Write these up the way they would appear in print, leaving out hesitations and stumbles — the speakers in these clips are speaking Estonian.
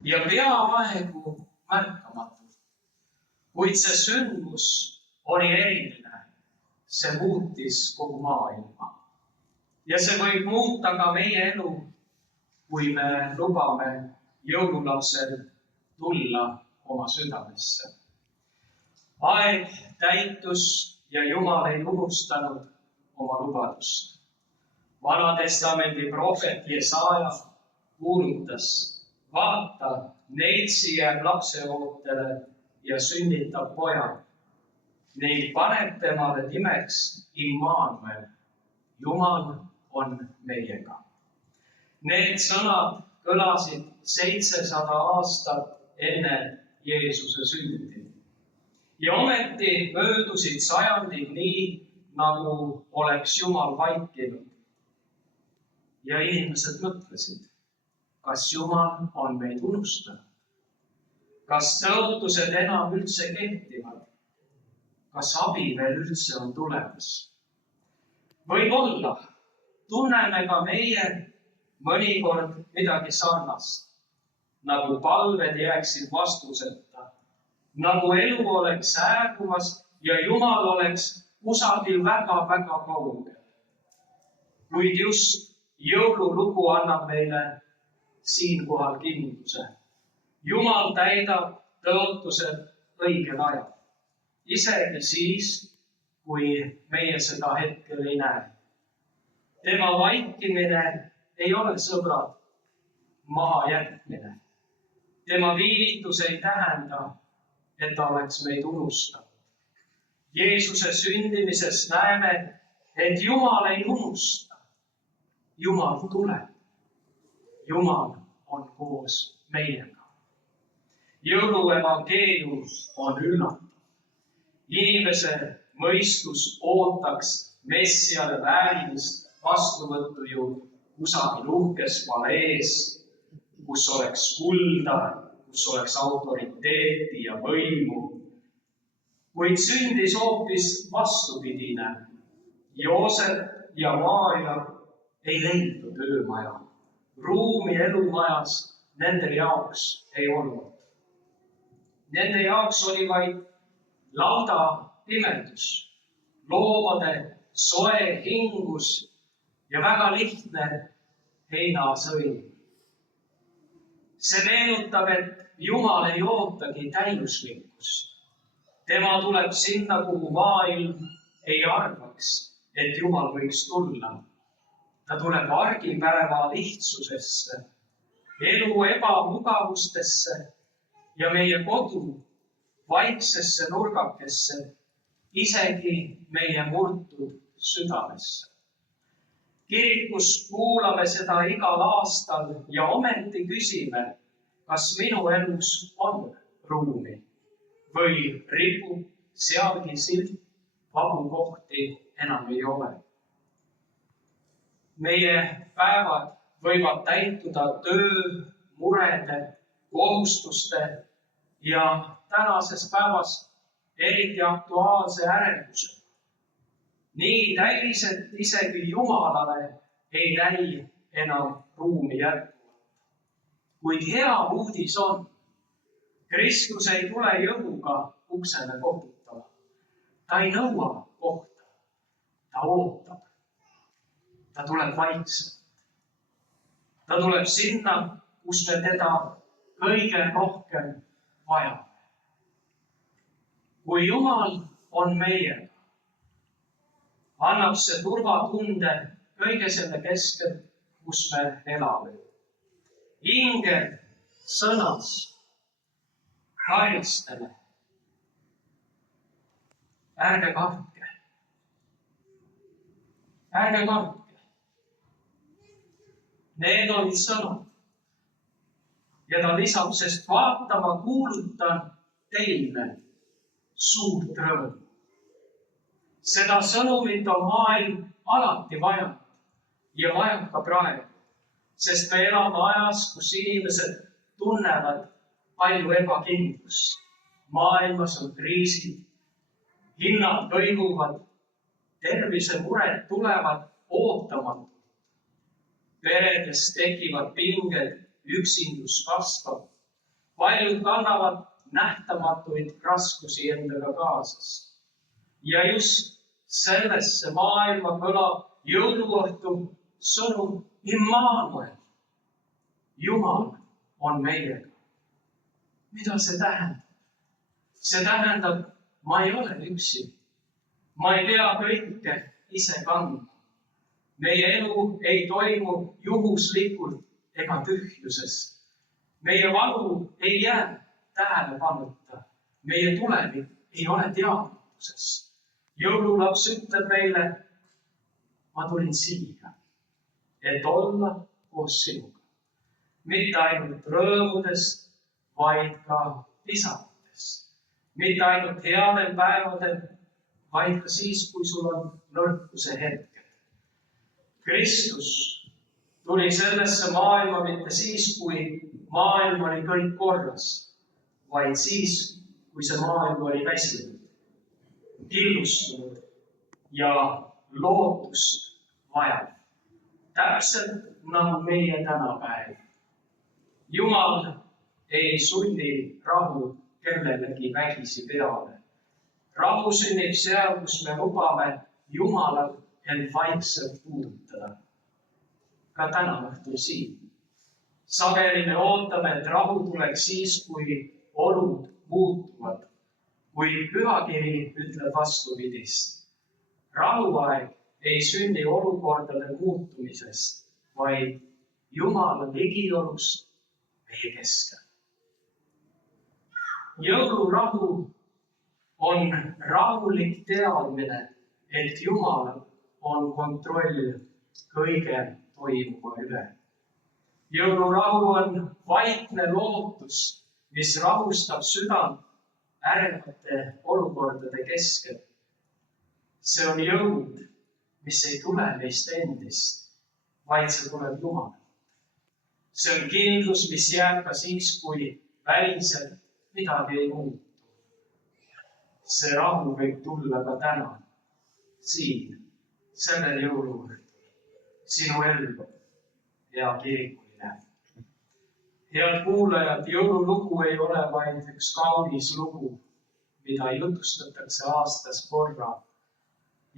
ja peaaegu märkamatult. Kuid see sündmus oli eriline. See muutis kogu maailma. Ja see võib muuta ka meie elu, kui me lubame jõululapsel tulla oma südamesse. Aeg täitus ja Jumal ei unustanud oma lubadust. Vanatestamendi prohvet Jesaja kuulutas: vaata, neitsi jääb lapseootele ja sünnitab poja. Neid paneb temale nimeks Immanuel. Jumal on meiega. Need sõnad kõlasid 700 aastat enne Jeesuse sündi. Ja ometi möödusid sajandid nii, nagu oleks Jumal vaikinud. Ja inimesed mõtlesid, kas Jumal on meid unustanud? Kas tõotused enam üldse kehtivad? Kas abi veel üldse on tulemas? Võib-olla tunneme ka meie mõnikord midagi sarnast, nagu palved jääksid vastuseta, nagu elu oleks hääbumas ja Jumal oleks kusagil väga-väga kaugel. Kuid just jõululugu annab meile siinkohal kindluse. Jumal täidab tõotused õigel ajal, isegi siis, kui meie seda hetkel ei näe. Tema vaikimine ei ole, sõbrad, mahajätmine. Tema viivitus ei tähenda, et ta oleks meid unustanud. Jeesuse sündimises näeme, et Jumal ei unusta. Jumal tuleb. Jumal on koos meiega. Jõuluevangeelium on üllatav. Inimese mõistus ootaks Messiale väärilist vastuvõttu ju kusagil uhkes palees, kus oleks kulda, kus oleks autoriteeti ja võimu. Kuid sündis hoopis vastupidine. Joosep ja Maaria ei leidnud öömaja. Ruumi elumajas nende jaoks ei olnud. Nende jaoks oli vaid lauda pimedus, loomade soe hingus ja väga lihtne heinasõim. See meenutab, et Jumal ei ootagi täiuslikkust. Tema tuleb sinna, kuhu maailm ei arvaks, et Jumal võiks tulla. Ta tuleb argipäeva lihtsusesse, elu ebamugavustesse ja meie kodu vaiksesse nurgakesse, isegi meie murtud südamesse. Kirikus kuulame seda igal aastal ja ometi küsime, kas minu elus on ruumi või ripub sealgi silt, vabu kohti enam ei ole. Meie päevad võivad täituda töö, murede, kohustuste ja tänases päevas eriti aktuaalse ärevuse. Nii täis, et isegi Jumalale ei näi enam ruumi jätkuvalt. Kuid hea uudis on, Kristus ei tule jõuga uksele koputama. Ta ei nõua kohta, ta ootab. Ta tuleb vaikselt. Ta tuleb sinna, kus me teda kõige rohkem vajame. Kui Jumal on meiega, annab see turvatunde kõige selle keskel, kus me elame. Ingel sõnas karistele: ärge kartke. Ärge kartke. Need olid sõnad. Ja ta lisab, sest vaata, ma kuulutan teile suurt rõõmu. Seda sõnumit on maailm alati vajanud ja vajab ka praegu, sest me elame ajas, kus inimesed tunnevad palju ebakindlust. Maailmas on kriisid, hinnad kõiguvad, tervisemured tulevad ootamatult. Peredes tekivad pinged, üksindus kasvab paljud kannavad nähtamatuid raskusi endaga kaasas. Ja just sellesse maailma kõlab jõuluõhtu sõnum Immanuel. Jumal on meiega. Mida see tähendab? See tähendab, ma ei ole üksi. Ma ei pea kõike ise kandma. Meie elu ei toimu juhuslikult ega tühjusest. Meie valu ei jää tähelepanuta. Meie tulevik ei ole teadmatusest. Jõululaps ütleb meile, ma tulin siia, et olla koos sinuga. Mitte ainult rõõmudest, vaid ka pisatest. Mitte ainult headel päevadel, vaid ka siis, kui sul on nõrkuse hetked. Kristus tuli sellesse maailma mitte siis, kui maailm oli kõik korras, vaid siis, kui see maailm oli väsinud, killustunud ja lootust vajav. Täpselt nagu meie tänapäev. Jumal ei sunni rahu kellelegi vägisi peale. Rahu sünnib seal, kus me lubame Jumalal end vaikselt puudutada. Ka täna õhtul siin. Sageli me ootame, et rahu tuleks siis, kui olud muutuvad. Kui pühakiri ütleb vastupidist. Rahuaeg ei sünni olukordade muutumisest, vaid Jumala ligiolust meie keskel. Jõulurahu on rahulik teadmine, et Jumal on kontroll kõige toimuva üle. Jõulurahu on vaikne lootus, mis rahustab südant ärevate olukordade keskel. See on jõud, mis ei tule meist endist, vaid see tuleb Jumalalt. See on kindlus, mis jääb ka siis, kui väliselt midagi ei muutu. See rahu võib tulla ka täna, siin, sellel jõuluõhtul, sinu ellu ja kirikuline. Head kuulajad, jõululugu ei ole vaid üks kaunis lugu, mida jutustatakse aastas korra.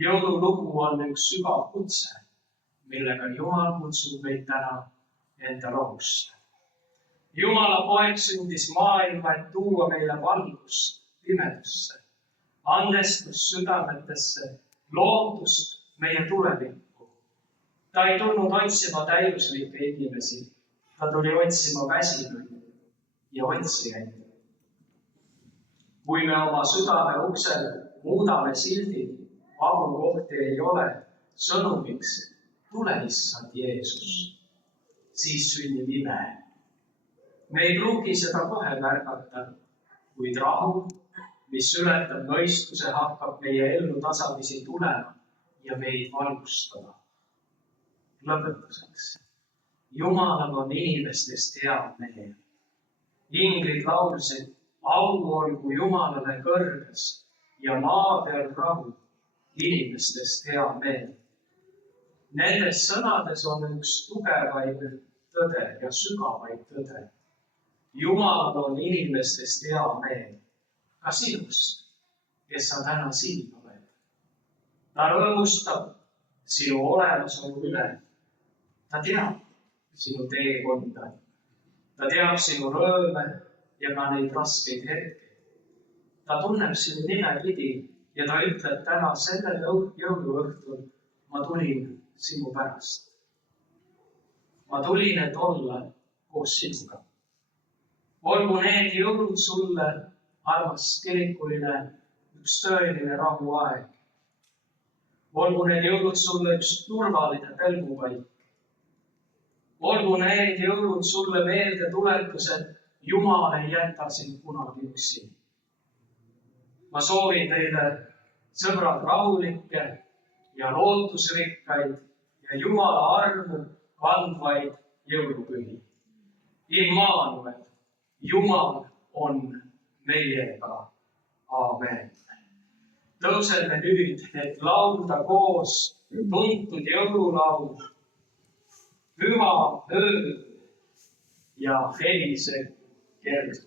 Jõululugu on üks sügav kutse, millega Jumal kutsub meid täna enda rohusse. Jumala poeg sündis maailma, et tuua meile valgust pimedusse, andestust südametesse, lootust meie tulevikku. Ta ei tulnud otsima täiuslikke inimesi, ta tuli otsima väsinuid ja otsijaid. Kui me oma südame uksel muudame sildi, vabu kohti ei ole, sõnumiks tule issand Jeesus, siis sünnib ime. Me ei pruugi seda kohe märgata, kuid rahu, mis ületab mõistuse, hakkab meie ellu tasapisi tulema ja meid valgustada. Lõpetuseks. Jumalal on inimestest head meel. Inglid laulsid, au olgu Jumalale kõrges ja maa peal rahu, inimestest hea meel. Nendes sõnades on üks tugevaid tõde ja sügavaid tõde. Jumalal on inimestest hea meel, ka sinust, kes sa täna siin oled. Ta rõõmustab sinu olemasolu üle. Ta teab sinu teekonda. Ta teab sinu rõõme ja ka neid raskeid hetki. Ta tunneb sinu nimepidi ja ta ütleb täna sellel jõuluõhtul, ma tulin sinu pärast. Ma tulin, et olla koos sinuga. Olgu need jõulud sulle, armas kirikuline, üks tõeline rahuaeg. Olgu need jõulud sulle üks turvaline pelgupaik. Olgu need jõulud sulle meelde tuletused, Jumal ei jäta sind kunagi üksi. Ma soovin teile, sõbrad, rahulikke ja lootusrikkaid ja Jumala armu kandvaid jõulupühi. Immanuel, Jumal on meiega. Aamen. Tõuseme nüüd, et laulda koos tuntud jõululaul. Püha öö ja heliseb kergelt.